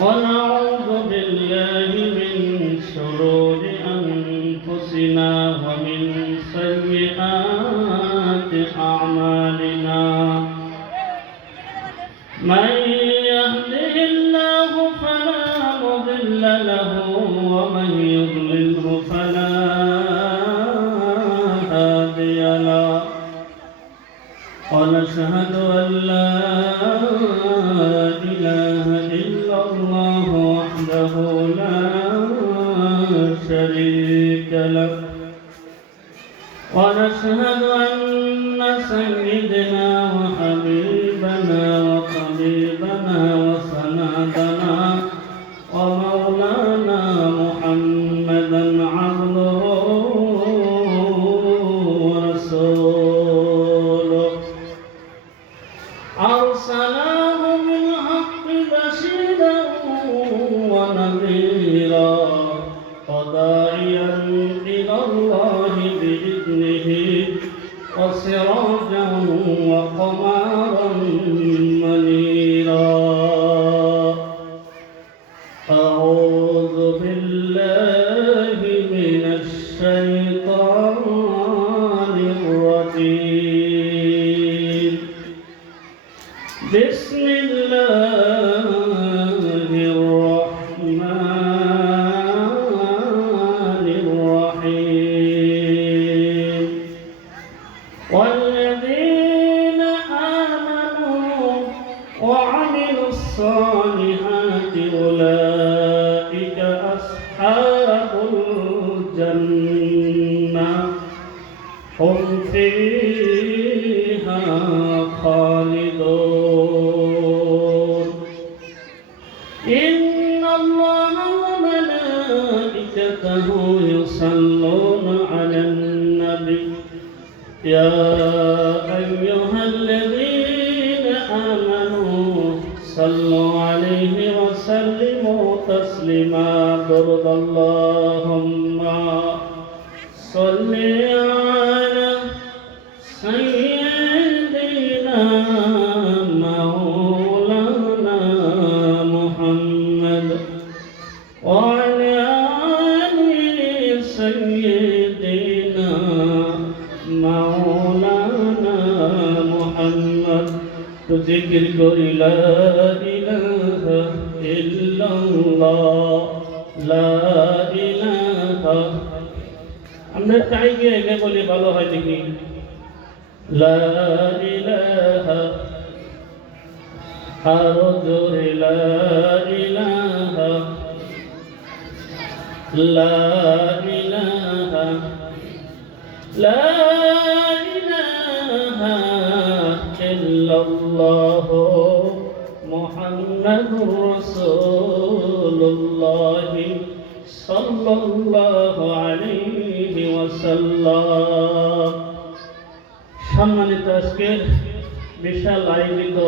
ونعوذ بالله من شرور أنفسنا ومن سيئات أعمالنا من يهده الله فلا مضل له ومن يضلله فلا هادي له ونشهد أن لا إله إلا الله وحده لا شريك له ونشهد أن سيدنا وحبيبنا وطبيبنا وسندنا ومولانا محمدا عبده ورسوله أرسله بالحق بشيرا ونذيرا وداعيا إلى الله بإذنه وسراجا وقمرا منيرا أعوذ بالله من الشيطان الرجيم بسم الله الرحمن الرحيم والذين آمنوا وعملوا الصالحات أولئك أصحاب الجنة هم فيها خالدون إن الله وملائكته يصلون على النبي يا أيها الذين آمنوا صلوا عليه وسلموا تسليما ضرب اللهم صل على سيدنا مولانا محمد وعلى آل سيدنا مولانا محمد ذكر করি لا إله إلا الله لا إله আমরা চাই গিয়ে বলি ভালো হয় দেখি লা ইলাহা আরো জোরে লা ইলাহা লা ইলাহা লা ইলাহা ইল্লাল্লাহ মুহাম্মাদুর রাসূলুল্লাহ সাল্লাল্লাহু আলাইহি ওয়াসাল্লাম। সম্মানিত আজকের বিশাল আয়োজিত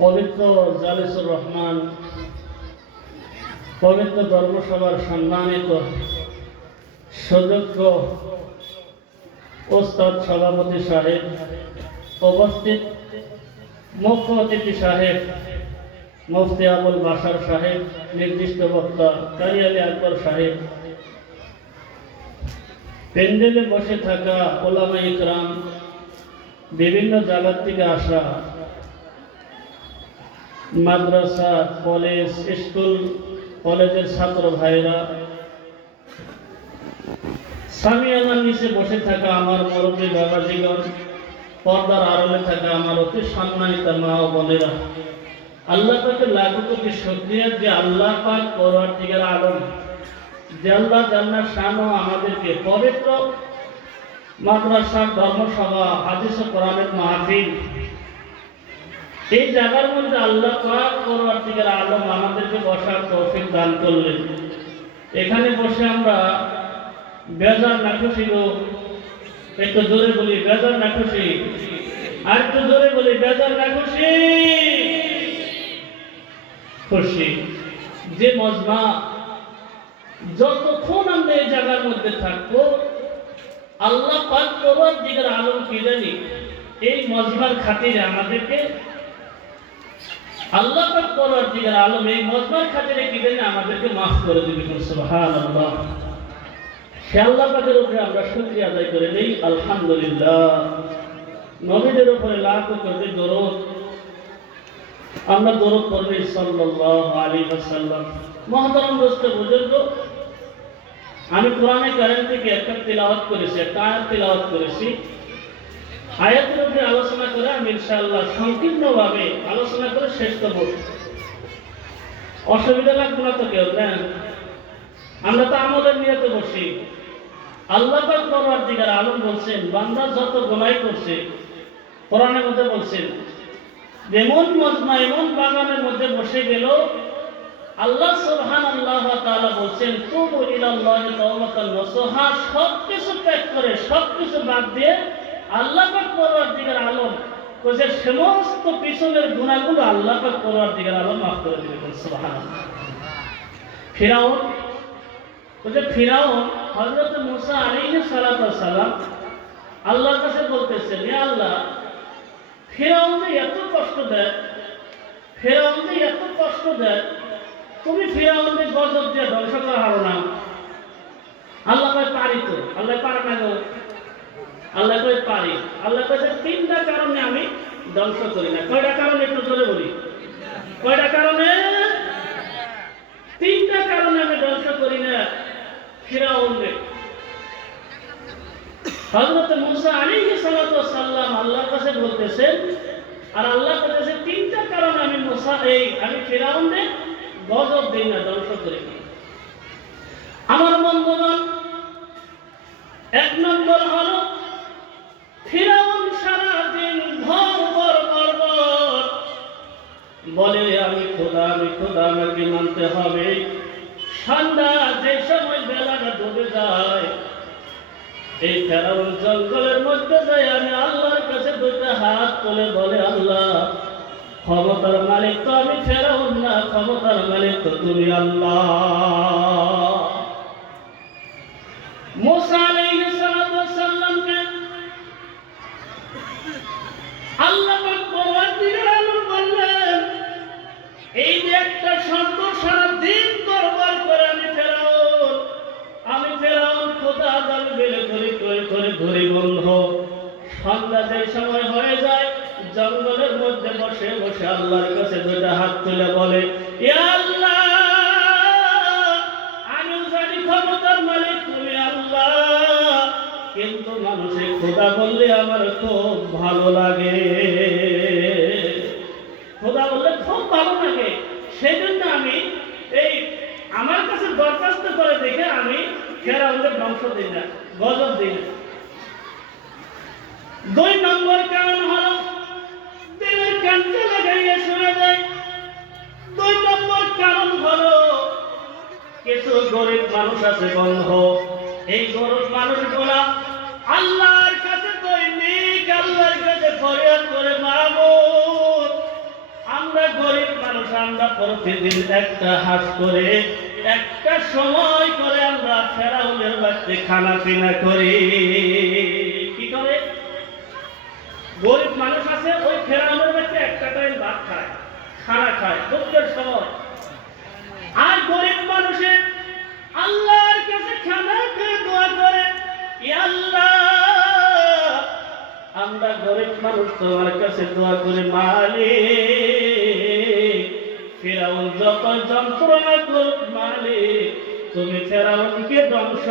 পবিত্র জালিসুর রহমান পবিত্র ধর্মসভার সম্মানিত সুযোগ্য ওস্তাদ সভাপতি সাহেব, উপস্থিত মুখ্য অতিথি সাহেব মুফতি আবুল বাশার সাহেব, নির্দিষ্ট বক্তা কারি আলী আকবর সাহেব, প্যান্ডেলে বসে থাকা ওলামা ইকরাম, বিভিন্ন জায়গা থেকে আসা মাদ্রাসা, কলেজ, স্কুল, কলেজের ছাত্র ভাইরা, সামিয়ানার নিচে বসে থাকা আমার মুরব্বী বাবাজিগণ, পর্দার আড়ালে থাকা আমার অতি সম্মানিত মা ও বোনেরা, আল্লাহ পাকের লাখো কোটি শুকরিয়া যে আল্লাহ পাক পরওয়ারদিগার আলম যে আল্লাহ জান্নাত শান আমাদেরকে পবিত্র মাদ্রাসার ধর্মসভা, হাদিস ও কোরআনের মাহফিল, এই জায়গার মধ্যে আল্লাহ পাক পরওয়ারদিগার আলম আমাদেরকে বসার তৌফিক দান করলেন। এখানে বসে আমরা বেজার না খুশি লোক, একটু জোরে বলি বেজার না খুশি, আর একটু জোরে বলি বেজার না খুশি। খুশি যে মজমা যতক্ষণ আমরা এই জায়গার মধ্যে থাকবো আল্লাহ পাক পরওয়ারদিগার আলম কি জানি এই মজমার খাতিরে আমাদেরকে আল্লাহ পাক পরওয়ারদিগার আলম এই মজমার খাতিরে কি দেন আমাদেরকে মাফ করে দিবেন। সুবহানাল্লাহ। সে আল্লাহ পাকের উপরে আমরা শুকরিয়া আদায় করে নেই আলহামদুলিল্লাহ। নবীদের উপরে লাখ কোটি দরুদ, আমরা দরুদ পড়ি সাল্লাল্লাহু আলাইহি ওয়াসাল্লাম। মুহতারাম দোস্ত বুজুর্গ, আমি কোরআনে কারীম থেকে একটা তিলাওয়াত করেছি, একটা আয়াত তিলাওয়াত করেছি। আয়াতের উপরে আলোচনা করে আমি ইনশাআল্লাহ সংক্ষিপ্তভাবে আলোচনা করে শেষ করব। অসুবিধা লাগবে না তো কেউ? না, আমরা তো আমলের নিয়তে বসি। আল্লাহ পাক পরওয়ারদিগার আলম বলছেন, বান্দা যত গুনাহ করছে, কোরআনের মধ্যে বলছেন, যেমন মজমা এমন বাগানের মধ্যে বসে গেল, আল্লাহ সুবহানাল্লাহু ওয়া তাআলা বলছেন, তুবু ইলাল্লাহি তাওবাতান নাসুহা, সবকিছু ত্যাগ করে, সবকিছু বাদ দিয়ে আল্লাহ পাক পরওয়ারদিগার আলম বলছে সমস্ত পিছনের গুনাহগুলো আল্লাহ পাক পরওয়ারদিগার আলম মাফ করে দিবেন। সুবহানাল্লাহ। ফিরাউন বলছে, ফিরাউন হযরত মুসা আলাইহিস সালাতু ওয়াস সালাম আল্লাহর কাছে বলতেছেন, হে আল্লাহ, ফিরাউন যে এত কষ্ট দেয়, ফিরাউন যে এত কষ্ট দেয়, তুমি ফিরাউনকে গজব দিয়ে ধ্বংস করা হারো না। আল্লাহ কয় পারি তো। আল্লাহ পারে না গো? আল্লাহ কয় পারি। আল্লাহ কয় তিনটা কারণে আমি ধ্বংস করি না। কয়টা কারণে একটু জোরে বলি? কয়টা কারণে? তিনটা কারণে আমি ধ্বংস করি না ফিরাউনকে। হযরত মুসা আলাইহিস সালাতু ওয়াস সালাম আল্লাহর কাছে বলতেছেন, আর আল্লাহ বলতেছে তিনটা কারণে আমি আমি ফিরাউনকে গজব দেই না, ধ্বংস করি না। আমার বন্ধুগণ, এক নম্বর হলো ফিরাউন সারাদিন ভর বলে আমি খোদা, আমি খোদা, আমাকে মানতে হবে। সন্ধ্যা যে সময় বেলাটা ডুবে যায়, এই ফিরাউন জঙ্গলের মধ্যে যায়, আমি আল্লাহর কাছে দুইটা হাত তুলে বলে, আল্লাহ, ক্ষমতার মালিক তো আমি ফিরাউন না, ক্ষমতার মালিক তো তুমি আল্লাহ। মুসা আলাইহিস সালামকে আল্লাহ পাক পরওয়ারদিগার আলম বললেন, এই যে একটা শব্দ সারা দিন দরবার করে আমি ফেরাউন খোদা দাবি বেলে করে ঘুরি বন্ধ। সন্ধ্যা যে সময় হয়ে যায়, জঙ্গলের মধ্যে বসে বসে আল্লাহর কাছে দুইটা হাত তুলে বলে, ইয়া আল্লাহ, আমি জানি ক্ষমতার মালিক তুমি আল্লাহ, কিন্তু মানুষের খোদা বললে আমার খুব ভালো লাগে। খোদা বললে খুব ভালো লাগে, সেই জন্য আমি আমার কাছে দরখাস্ত করে দেখে আমি ফেরাউনকে ধ্বংস দিই না, গজব দিই না। দুই নম্বর কারণ হলো দিনের কানকে লাগাইয়া শুনে যায়। দুই নম্বর কারণ হলো কিছু গরিব মানুষ আছে বন্ধ, এই গরিব মানুষগুলা আল্লাহর কাছে দৈনিক আল্লাহর কাছে ফরিয়াদ করে, মাবুদ, আমরা গরিব মানুষ, আমরা প্রতিদিন একটা হাস করে, একটা সময় করে আমরা ফেরাউনের বাড়িতে খানা পিনা করি। কি করে? গরিব মানুষ আছে, ওই ফেরাউনের বাড়িতে একটা টাইম ভাত খায়, খানা খায় দুঃখের সময়। আর গরিব মানুষের আল্লাহর কাছে খানা খেয়ে দোয়া করে, ইয়া আল্লাহ, আমরা গরিব মানুষ তোমার কাছে দোয়া করে, মালিক, ফিরাউন যত যন্ত্রণা করুক, মালিক, তুমি ফিরাউনকে ধ্বংস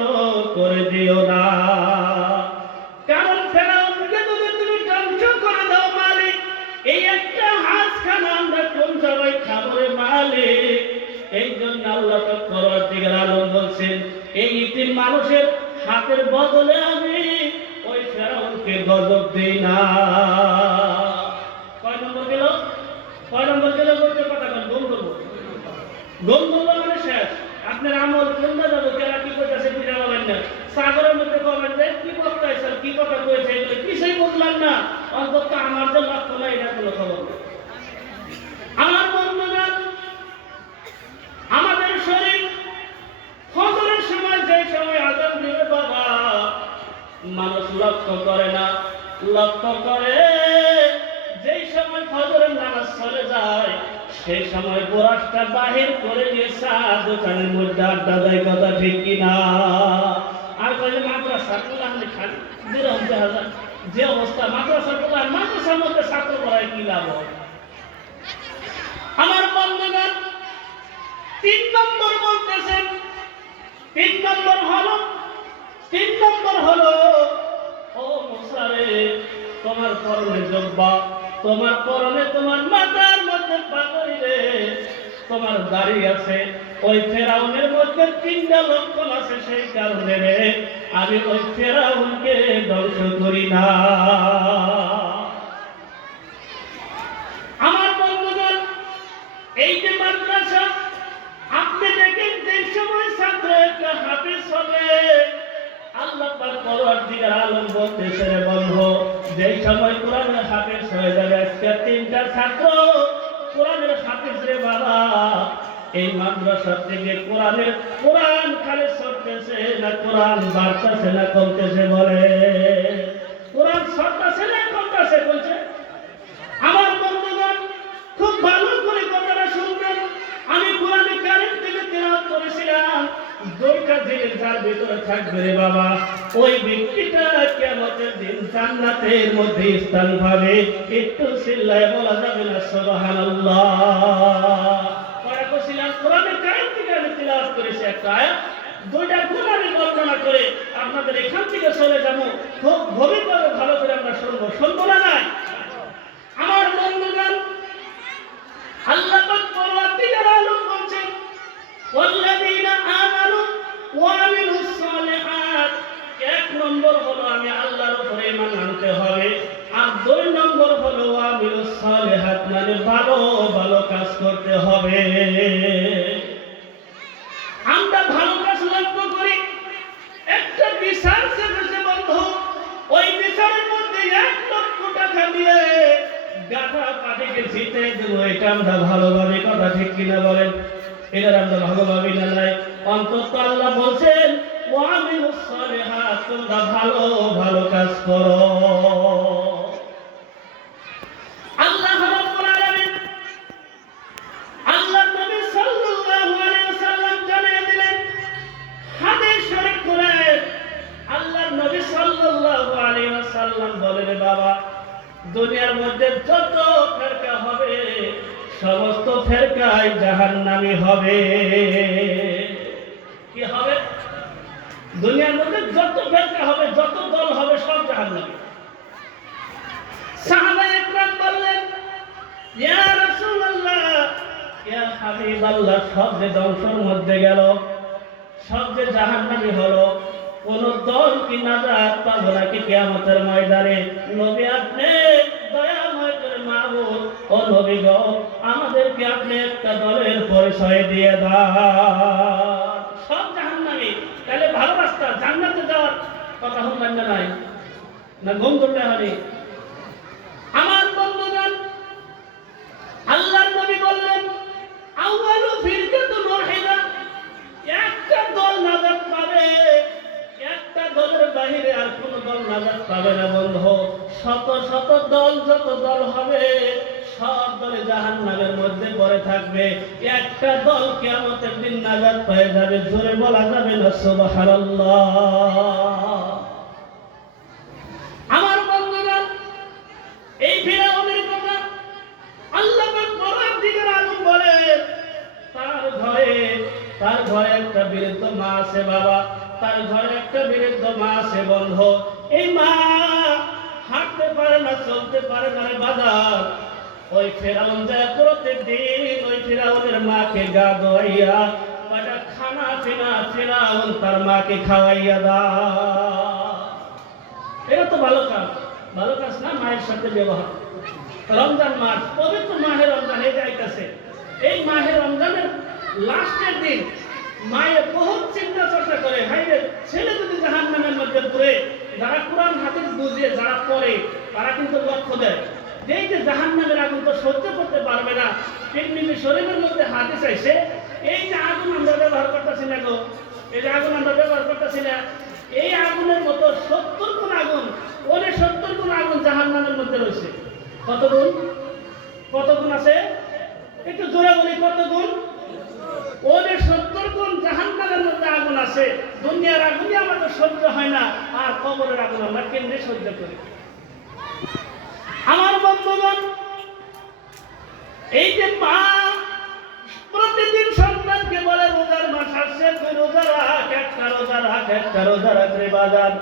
করে দিও না। কারণ ফিরাউনকে যদি তুমি ধ্বংস করে দাও মালিক, এই একটা হাঁস খানা আমরা কোন সবাই খাবো রে মালিক। এই জন্য আল্লাহ পাক পরওয়ারদিগার আলম বলছেন, এই ইতিম মানুষের হাতের বদলে আমি ওই ফেরাউনকে গজব দেই না। কয় নম্বর গেল? কয় নম্বর গেল? বলতে কথা কন, গোল করবো, গোল করবো মানে শেষ। আপনার আমল কোনটা যাবো, কেনা কি করতেছে বুঝে পাবেন না। সাগরের মধ্যে কবেন যে কি কথা হয়েছে, কি কথা কয়েছে, এগুলো কিছুই বুঝলাম না, অন্তত আমার যে লক্ষ্য না, এটা কোনো খবর না। আমার বন্ধুরা, আমাদের শরীর ফজরের সময় যে সময় আযান দিবে বাবা, মানুষ লক্ষ্য করে না। লক্ষ্য করে যেই সময় ফজরের নামাজ চলে যায়, সেই সময় পোরাসটা বাহির করে নিয়ে চা দোকানের মধ্যে আড্ডা দেয়, কথা ঠিক কিনা? আর কয়ে মাদ্রাসা আমি খালি বিরম দেখা যায় যে অবস্থা মাদ্রাসা আর মাদ্রাসার মধ্যে ছাত্র পড়ায় কি লাভ হয়? আমার বন্ধুগণ, 3 নম্বর বলতেছেন, 3 নম্বর হলো ও মুসারে, তোমার পরনে জব্বা, তোমার পরনে তোমার মাথার মধ্যে পাগড়ি রে, তোমার দাড়ি আছে, ওই ফেরাউনের মধ্যে 3টা লক্ষণ আছে, সেই কারণে রে আমি ওই ফেরাউনকে ধ্বংস করি না। আমার বন্ধুগণ, এই যে মাদ্রাসা আপনি দেখেন, যে সময় ছাত্র একটা হাফেজ হবে, আল্লাহ পাক পরওয়ারদিগার আলম বলতেছে রে বন্ধু, যে সময় কোরআনের হাফেজ হয়ে যাবে, আজকে 3টা ছাত্র কোরআনের হাফেজ রে বাবা, এই মাদ্রাসা থেকে কোরআন খালি সরতেছে না, কোরআন বাড়তেছে না কমতেছে? বলে কোরআন সরতেছে না কমতেছে? বলছে। আমার বন্ধুগণ, খুব ভালো করে কথাটা শুনবেন। আমি কোরআনে কারীম থেকে তিলাওয়াত করেছিলাম, 2টা জিনিস যার ভিতরে থাকবে রে বাবা, ওই ব্যক্তিটা কিয়ামতের দিন জান্নাতের মধ্যে স্থান পাবে। একটু চিল্লায় বলা যাবে না সুবহানাল্লাহ? পড়া করেছিলাম, কোরআনে কারীম থেকে আমি তিলাওয়াত করেছি একটা আয়াত, 2টা গুণ আমি বর্ণনা করে আপনাদের এখান থেকে চলে যাবো, খুব গভীরভাবে ভালো করে আমরা শুনবো না নাই? আমার বন্ধুগণ, আল্লাহ পাক পরওয়ারদিগার আলম বলেন, ওয়াল্লাযীনা আমানু ওয়া আমিলুস সালিহাত। 1 নম্বর হলো আমি আল্লাহর উপরে ঈমান আনতে হবে, আর 2 নম্বর হলো ওয়া আমিলুস সালিহাত, মানে ভালো ভালো কাজ করতে হবে। আমরা ভালো কাজ লক্ষ্য করি, একটা বিচার চেপেছে বন্ধু, ওই বিচারের মধ্যে 1 লক্ষ টাকা দিয়ে গাধা পাটিকে জিতে দেবো, এটা আমরা ভালোভাবে, কথা ঠিক কিনা বলেন? এটা আমরা ভালোভাবে না নাই? অন্তত আল্লাহ বলছেন ওয়া আমিলুস সালিহাত, তোমরা ভালো ভালো কাজ করো। আল্লাহ রাব্বুল আলামিন, আল্লাহ নবী সাল্লাল্লাহু আলাইহি ওয়াসাল্লাম জানিয়ে দিলেন, হাদিস শরীফ করে আল্লাহর নবী সাল্লাল্লাহু আলাইহি ওয়াসাল্লাম বলেন, বাবা দুনিয়ার মধ্যে যত ফেরকা হবে, সমস্ত ফেরকাই জাহান্নামী হবে। কি হবে? দুনিয়ার মধ্যে যত ফেরকা হবে, যত দল হবে, সব জাহান্নামী। সাহাবায়ে কেরাম বললেন, ইয়া রাসূলুল্লাহ, ইয়া হাবিবাল্লাহ, সব যে ধ্বংসের মধ্যে গেল, সব যে জাহান্নামী হলো, কোন দল কি নাজাত পাবো নাকি কিয়ামতের ময়দানে? নবী আপনি দয়াময় করে মাবুদ, ও নবী গো, আমাদেরকে আপনি একটা দলের পরিচয় দিয়ে দাও। সব জাহান্নামী, তাহলে ভালো রাস্তা জান্নাতে যাওয়ার কথা শুনবেন না নাই? না ঘুম ধরতে হবে? আমার বন্ধুগণ, আল্লাহর নবী বললেন, আউয়ালু ফিরকাতুন ওয়াহিদা, একটা দল নাজাত পাবে, একটা দলের বাহিরে আর কোন দল নাজাত পাবে না বন্ধু। শত শত দল, যত দল হবে, সব দলে জাহান্নামের মধ্যে পড়ে থাকবে, একটা দল কিয়ামতের দিন নাজাত পেয়ে যাবে। জোরে বলা যাবে না সুবহানাল্লাহ? আমার বন্ধুরা, এই ফিরআউনের কথা আল্লাহ পাক পরওয়ারদিগার আলম বলে, তার ঘরে একটা বৃদ্ধ মা আছে বাবা, তার ঘরে একটা বৃদ্ধ মা আছে বন্ধু। এই মা হাঁটতে পারে না, চলতে পারে না রে বাজার। ওই ফেরাউন যায় প্রত্যেকদিন ওই ফেরাউনের মাকে গা ধোয়াইয়া কয়টা খানা পিনা ফেরাউন তার মাকে খাওয়াইয়া দাও। এটা তো ভালো কাজ, ভালো কাজ না? মায়ের সাথে ব্যবহার। রমজান মাস, পবিত্র মাহে রমজান এই যাইতেছে, এই মাহে রমজানের লাস্টের দিন মায়ের বহুত চিন্তা চর্চা করে, হাইরে ছেলে যদি জাহান্নামের মধ্যে পড়ে, যারা কোরআন হাদিস বুঝে যারা পড়ে, তারা কিন্তু লক্ষ্য দেয় যে এই যে জাহান্নামের আগুন তো সহ্য করতে পারবে না। তিরমিজি শরীফের মধ্যে হাদিস আছে, এই যে আগুন আমরা ব্যবহার করতেছি না গো, এই যে আগুন আমরা ব্যবহার করতেছি না, এই আগুনের মতো 70 গুণ আগুন, ওরে 70 গুণ আগুন জাহান্নামের মধ্যে রয়েছে। কত গুণ? কত গুণ আছে? একটু জোরে বলি কত গুণ? ওদের 70 গুণ জাহান্নামের মধ্যে আগুন আছে। দুনিয়ার আগুনই আমাদের সহ্য হয় না, আর কবরের আগুন আমরা কেমনে সহ্য করি? আমার বন্ধুগণ, এই যে মা প্রতিদিন সন্তানকে বলে রোজার মাস আসছে, তুই রোজা রাখ, একটা রোজা রাখ, একটা রোজা রাখ রে বাজার।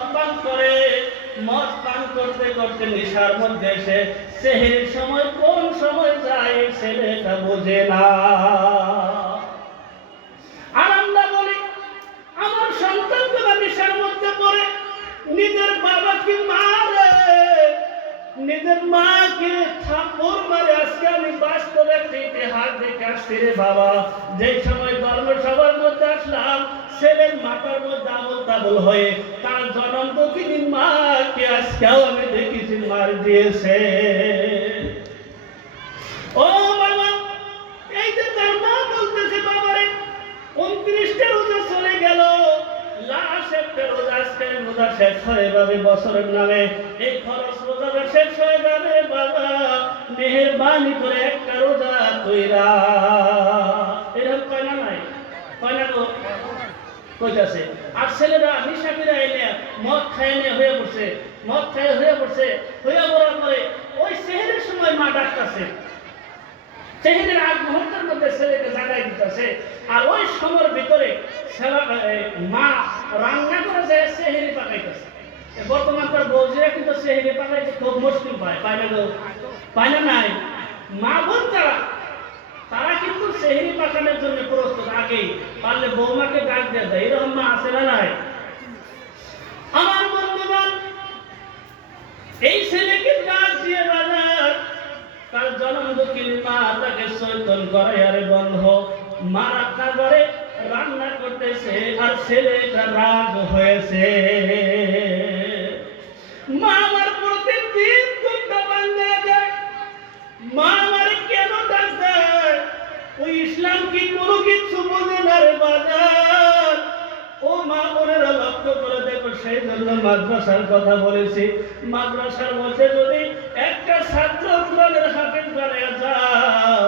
পান করে, মদ পান করতে করতে নেশার মধ্যে এসে সেহরির সময় কোন সময় যায় ছেলেটা বোঝে না। আর আমরা বলি আমার সন্তানগুলো নেশার মধ্যে পড়ে নিজের বাবাকে মারে, নিজের মাকে থাপ্পড় মারে। আজকে আমি বাস্তব একটা ইতিহাস দেখে আসছি রে বাবা। যে সময় ধর্মসভার মধ্যে আসলাম, ছেলের মাথার মধ্যে আবল তাবল হয়ে তার জনম দুঃখিনী মাকে আজকেও আমি দেখেছি মার দিয়েছে। ও বাবা, এই যে তার মা বলতেছে বাবারে 29টা রোজা চলে গেল, লাস্ট একটা রোজা, আজকে রোজা শেষ হয়ে যাবে বছরের নামে, এই খরচ রোজাটা শেষ হয়ে যাবে বাবা, মেহেরবানি করে একটা রোজা কইরা। এরকম কয় না? নাই কয় না গো? কইতাছে। আর ছেলেরা নিশা করে এনে মদ খায় এনে হয়ে পড়ছে, মদ খায় হয়ে পড়ছে, হয়ে পড়ার পরে ওই সেহরের সময় মা ডাকতেছে, সেহরের আগ মুহূর্তের মধ্যে ছেলেকে জাগাই দিতেছে। আর ওই সময়ের ভিতরে মা রান্না করে যায় সেহরি পাকাইতেছে। বর্তমানকার বৌজিরা কিন্তু সেহরি পাকাইতে খুব মুশকিল পায়, পায় না গো? পায় না? নাই মা বোন তারা কিন্তু সেহরি পাকানোর জন্য প্রস্তুত, আগেই পারলে বৌমাকে ডাক দিয়ে দেয়। এরকম মা আছে না? নাই। আমার বন্ধুগণ, এই ছেলেকে ডাক দিয়ে বাজার, তার জনম দুঃখিনী মা তাকে চৈতন করে, আরে বন্ধ, মা রান্না করে রান্না করতেছে আর ছেলেটা রাগ হয়েছে। মা আমার প্রতিদিন ঘুমটা ভাঙে যায়, মা আমার কেন ডাক দেয়? ওই ইসলাম কি কোনো কিছু বোঝে না রে বাজার। ও মা বোনেরা লক্ষ্য করে দেখো, সেই জন্য মাদ্রাসার কথা বলেছি। মাদ্রাসার মধ্যে যদি একটা ছাত্র কোরআনের হাফেজ বানায়া যাও,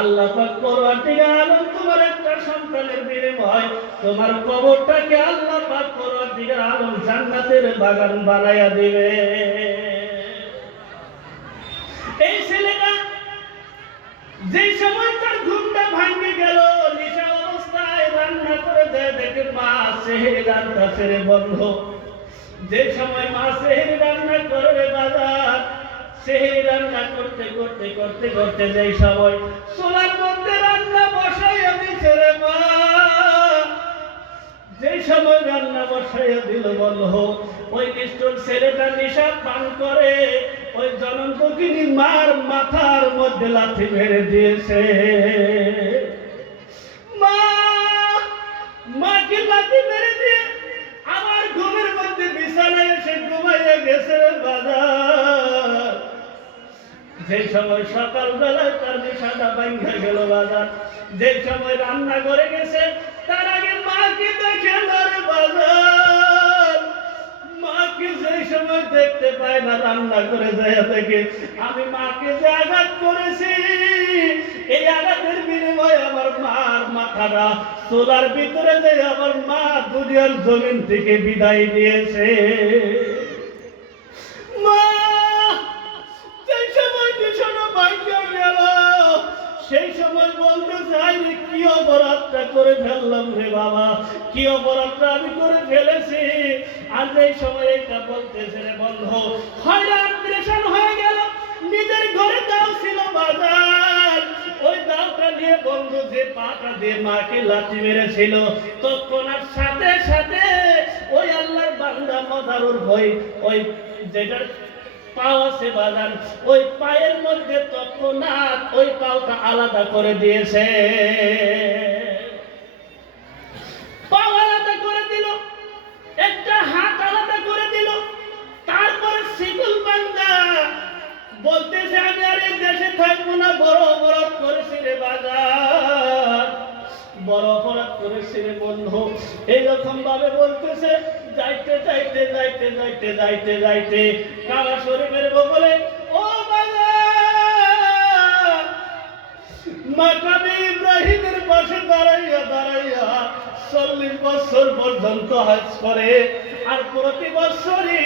আল্লাহ পাক পরওয়ারদিগার আলম তোমার একটা সন্তানের বিনিময় তোমার কবরটাকে আল্লাহ পাক পরওয়ারদিগার আলম জান্নাতের বাগান বানায়া দিবে। এই ছেলেটা যে সময় তার ঘুমটা ভাঙে গেল, নিশা অবস্থায় রান্না করে দেয়, দেখে মা সেহরি রান্না ছেড়ে বন্ধ। যে সময় মা সেহরি রান্না করে রে বাজার, সেহরি রান্না করতে করতে করতে করতে যে সময় চুলার মধ্যে রান্না বসাইয়া দিছে রে মা, যে সময় রান্না বসাইয়া দিল বন্ধ, ওই নিষ্ঠুর ছেলেটা নিশা পান করে ওই জনম দুঃখিনী মার মাথার মধ্যে লাথি মেরে দিয়েছে। মাকে লাথি মেরে দিয়ে আমার ঘুমের মধ্যে বিছানায় এসে ঘুমাইয়া গেছে বাজার। যে সময় সকালবেলায় তার নেশাটা ভাঙা গেল বাজার, যে সময় রান্না করে গেছে তার আগে মাকে দেখে না রে বাজার। মাকে যে সময় দেখতে পায় না, রান্না করে যায় দেখে আমি মাকে যে আঘাত করেছি, এই আঘাতের বিনিময়ে আমার মার মাথাটা চুলার ভিতরে যে আমার মা দুনিয়ার জমিন থেকে বিদায় নিয়েছে। মা সেই সময় নিশানা ভাঙা গেল, সেই সময় বলতে চাই কি অপরাধটা করে ফেললাম রে বাবা, কি অপরাধটা আমি করে ফেলেছি। আর এই সময় এটা বলতেছে রে বন্ধু, হয়রান পেরেশান হয়ে গেল। নিজের ঘরে দাও ছিল বাজার, ওই দাওটা নিয়ে বন্ধু যে পাটা দিয়ে মাকে লাথি মেরেছিল, তৎক্ষণাৎ সাথে সাথে ওই আল্লাহর বান্দা মজারুর ভয় ওই যেটা পাও আছে বাজার, ওই পায়ের মধ্যে তৎক্ষণাৎ ওই পাওটা আলাদা করে দিয়েছে। পাও আলাদা করে দিল, একটা হাত আলাদা করে দিল। তারপরে শিকুল বান্দা বলতেছে আমি আর এই দেশে থাকবো না, বড় অপরাধ করেছি রে বাজার, বড় অপরাধ করেছি রে বন্ধু। এইরকম ভাবে বলতেছে। যাইতে যাইতে যাইতে যাইতে যাইতে যাইতে কাবা শরীফের বগলে ও বাজার পর্যন্ত হজ করে, আর প্রতি বছরই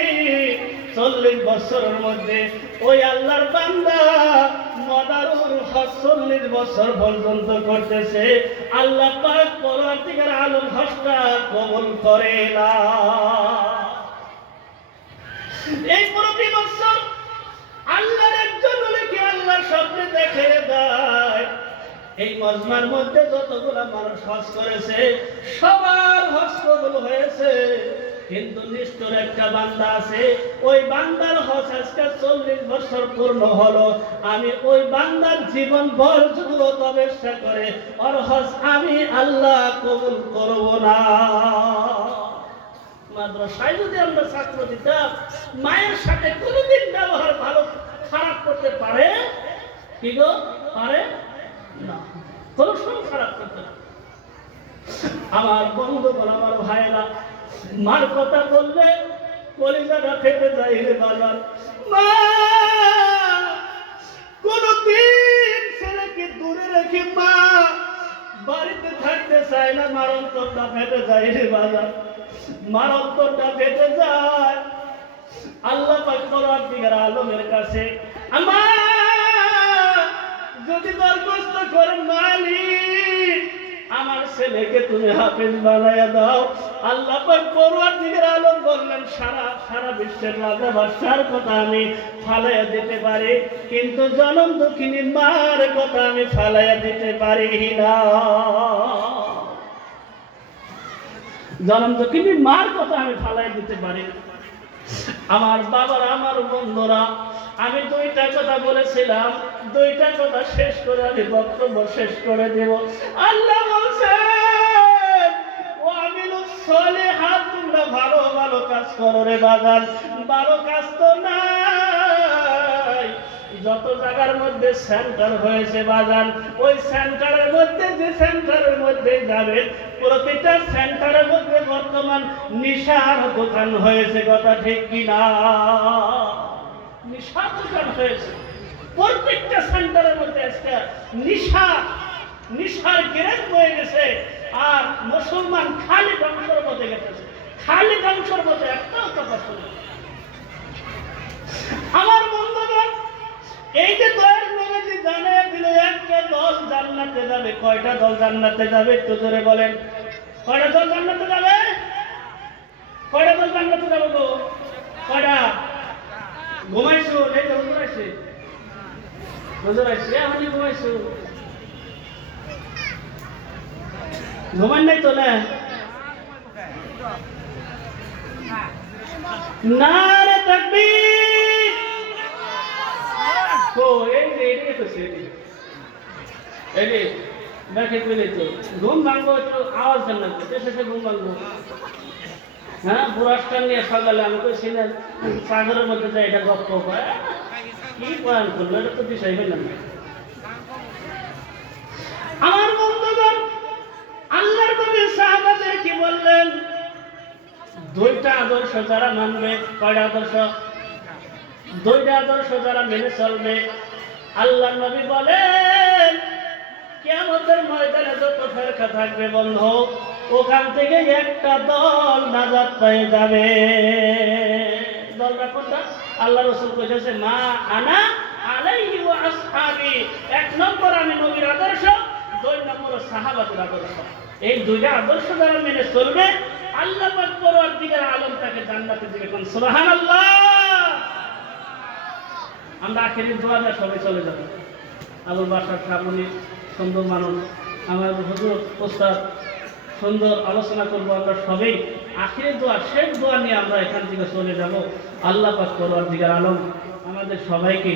40 বছরের মধ্যে ওই আল্লাহর বান্দা মদারুল হজ 40 বছর পর্যন্ত করতেছে, আল্লাহ পাক পরবর্তীকার আলম হজটা কবুল করে না। এই প্রতি বছর আল্লাহর একজন লোককে আল্লাহর স্বপ্নে দেখে দেয়, এই মজমার মধ্যে যতগুলো মানুষ হজ করেছে সবার হজ কবুল হয়েছে, কিন্তু নিষ্ঠুর একটা বান্দা আছে, ওই বান্দার হজ আজকে 40 বছর পূর্ণ হলো, আমি ওই বান্দার জীবন ভর যুব তপস্যা করে ওর হজ আমি আল্লাহ কবুল করব না। মাদ্রাসায় যদি আমরা ছাত্র দিতাম, মায়ের সাথে কোনোদিন ব্যবহার ভালো খারাপ করতে পারে কি গো? পারে না, কোনো সময় খারাপ করতে না। আমার বন্ধুগণ, আমার ভাইয়েরা, মার কথা বললে কলিজাটা ফেটে যায় রে বাজার। মা কোনদিন ছেলেকে দূরে রেখে মা বাড়িতে থাকতে চায় না, মার অন্তরটা ফেটে যায় রে বাজার, মার অন্তরটা ফেটে যায়। আল্লাহ পাক পরওয়ারদিগার আলমের কাছে আমার যদি দরখাস্ত করে, মালিক আমার ছেলেকে তুমি হাফেজ বানায়া দাও। আল্লাহ পাক পরওয়ারদিগার আলম বললেন, সারা বিশ্বের রাজা বাদশার কথা আমি ফালাইয়া দিতে পারি, কিন্তু জনম দুঃখিনী মার কথা আমি ফালাইয়া দিতে পারি না। জনম দুঃখিনী মার কথা আমি ফালাইয়া দিতে পারি না। আমার বাবার, আমার বন্ধুরা, আমি 2টা কথা বলেছিলাম, 2টা কথা শেষ করে আমি বক্তব্য শেষ করে দেব। আল্লাহ বলছেন, ওয়ামিলুস সলিহাত, তোমরা ভালো ভালো কাজ করো রে বাজান। ভালো কাজ তো নাই, যত জায়গার মধ্যে সেন্টার হয়েছে বাজান, ওই সেন্টারের মধ্যে যে সেন্টারের মধ্যে যাবেন, প্রতিটা সেন্টারের মধ্যে বর্তমান নিশার দোকান হয়েছে, কথা ঠিক কিনা? নিশার দোকান হয়েছে প্রত্যেকটা সেন্টারের মধ্যে। আজকে নিশার গ্রেড হয়ে গেছে, আর মুসলমান খালি ধ্বংসের মধ্যে গেছে, খালি ধ্বংসের মধ্যে, একটাও কথা শুনে। আমার বন্ধুগণ, এই যে দয়ার নবীজি জানিয়ে দিল একটা দল জান্নাতে যাবে। কয়টা দল জান্নাতে যাবে একটু জোরে বলেন? কয়টা দল জান্নাতে যাবে? কয়টা দল জান্নাতে যাবে গো? কয়টা? ঘুমাইছো? এই তো ঘুমাইছে, ঘুমাইছে, আমি ঘুমাইছো, ঘুমান নাই তো না? নারে তাকবীর! তো এই যে এদিকে তো সেদিকে এদিকে দেখে পেলে তো ঘুম ভাঙবো, একটু আওয়াজ দেন না, শেষে ঘুম ভাঙবো। হ্যাঁ, বুড়াসটা নিয়ে সকালে আমি তো ছিলেন সাগরের মধ্যে যাই, এটা গপ্প হয় কি বয়ান করলো, এটা তো বিষয় হইলাম না। আমার বন্ধুগণ, আল্লাহর নবী সাহাবাদের কি বললেন? 2টা আদর্শ যারা মানবে, কয়টা আদর্শ? 2টা আদর্শ যারা মেনে চলবে, আল্লাহর নবী বলেন কিয়ামতের ময়দানে যত ফেরকা থাকবে বন্ধু, ওখান থেকে একটা দল নাজাত পেয়ে যাবে। দলটা কোনটা? আল্লাহ রাসূল কইতেছে, মা আনা আলাইহি ওয়া আসহাবি। 1 নম্বর আমি নবীর আদর্শ, 2 নম্বর সাহাবাদের আদর্শ। এই 2টা আদর্শ যারা মেনে চলবে, আল্লাহ পাক পরওয়ারদিগার আলম তাকে জান্নাতে দিবে। কোন সুবহানাল্লাহ! আমরা আখেরি দোয়া দিয়ে সবাই চলে যাব। আবুল বাশার সামনে সুন্দর মানুষ, আমার হুজুর ওস্তাদ সুন্দর আলোচনা করবো, আমরা সবাই আখেরি দোয়া, শেষ দোয়া নিয়ে আমরা এখান থেকে চলে যাব। আল্লাহ পাক পরওয়ারদিগার আলম আমাদের সবাইকে,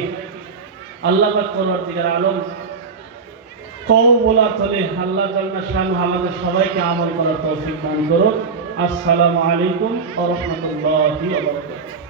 আল্লাহ পাক পরওয়ারদিগার আলম কওলা তলে আল্লাহ জাল্লা শানহু আমাদের সবাইকে আমল করার তৌফিক দান করুন। আসসালামু আলাইকুম ওয়া রাহমাতুল্লাহি ওয়া বারাকাতুহু।